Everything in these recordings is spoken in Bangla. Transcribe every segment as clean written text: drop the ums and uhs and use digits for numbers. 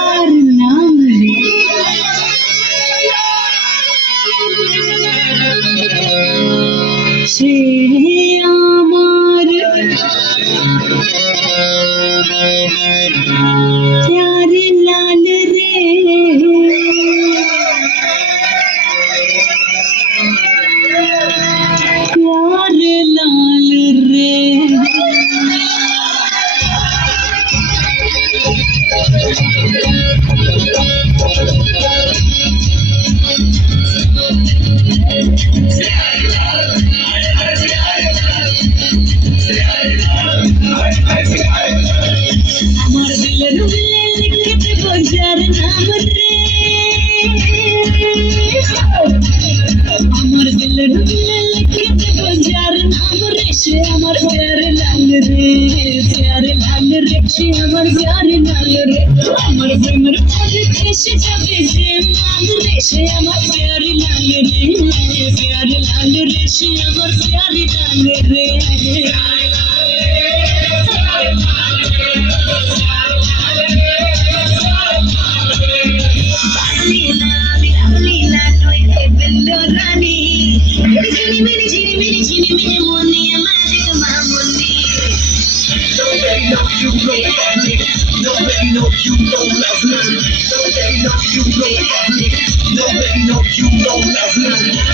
তার নাম রে সে আমার प्यारे लाल रे प्यारे लाल रे আমার দিলের মিলে লিখে দেব যার নাম রে আমার দিলের মিলে লিখে দেব যার নাম রে সে আমার প্যারে লাল রে প্যারে লাল রে সে আমার প্যারে লাল রে আমার প্রেমের পথে এসে যাবে যে মান রে সে আমার প্যারে লাল রে প্যারে লাল রে সে আমার প্যারে লাল রে Nobody know you don't love me. Nobody know you don't love me. Nobody know you don't love me.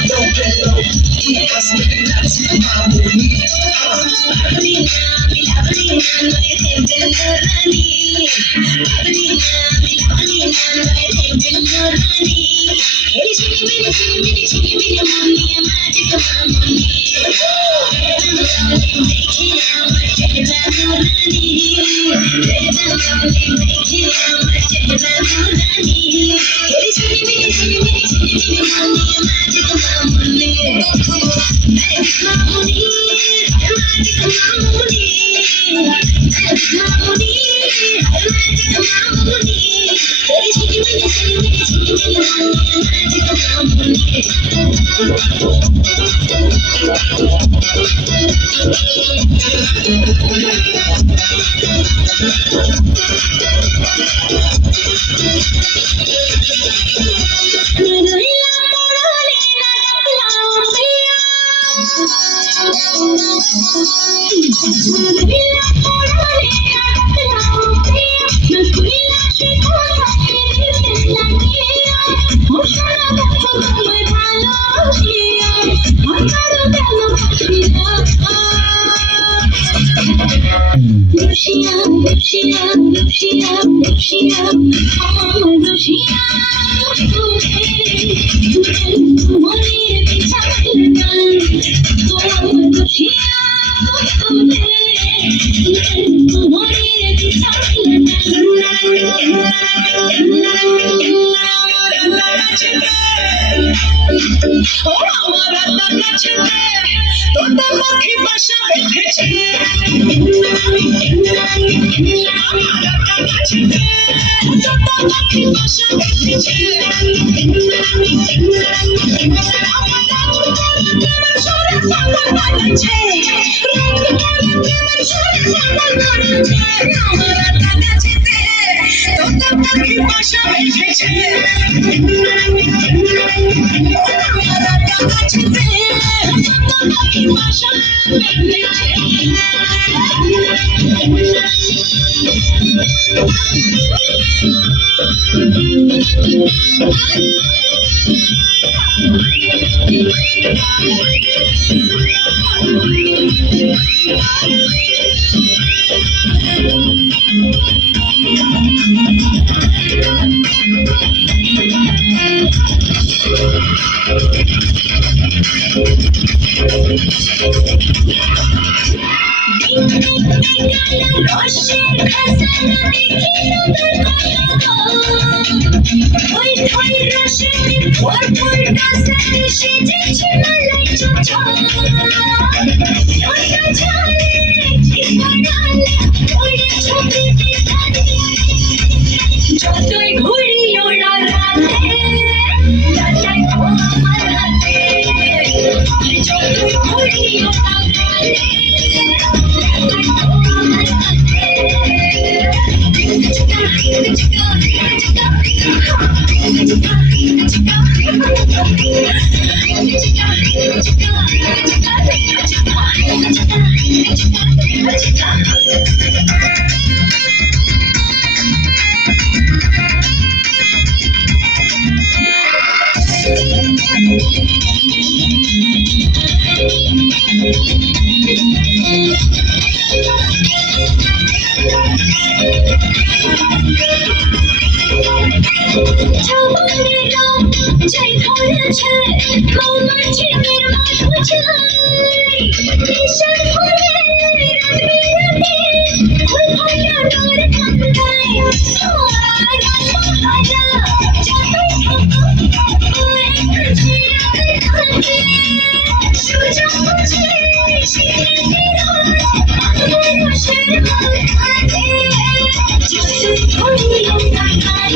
Nobody know you must make it not to harmony. ছাপানের রং যাই ধরেছে মৌমাছি মের মাথা চাই নিশার ফলে রাত বিরাতে ফুল ফোটা নর কান্দায় আর আজা যতই থাকো ওই কাছে থাকে সুযোগ বুঝে শিখে রোজ আমার রসের মাথাতে যতই ঘুরিয়ে তাকাই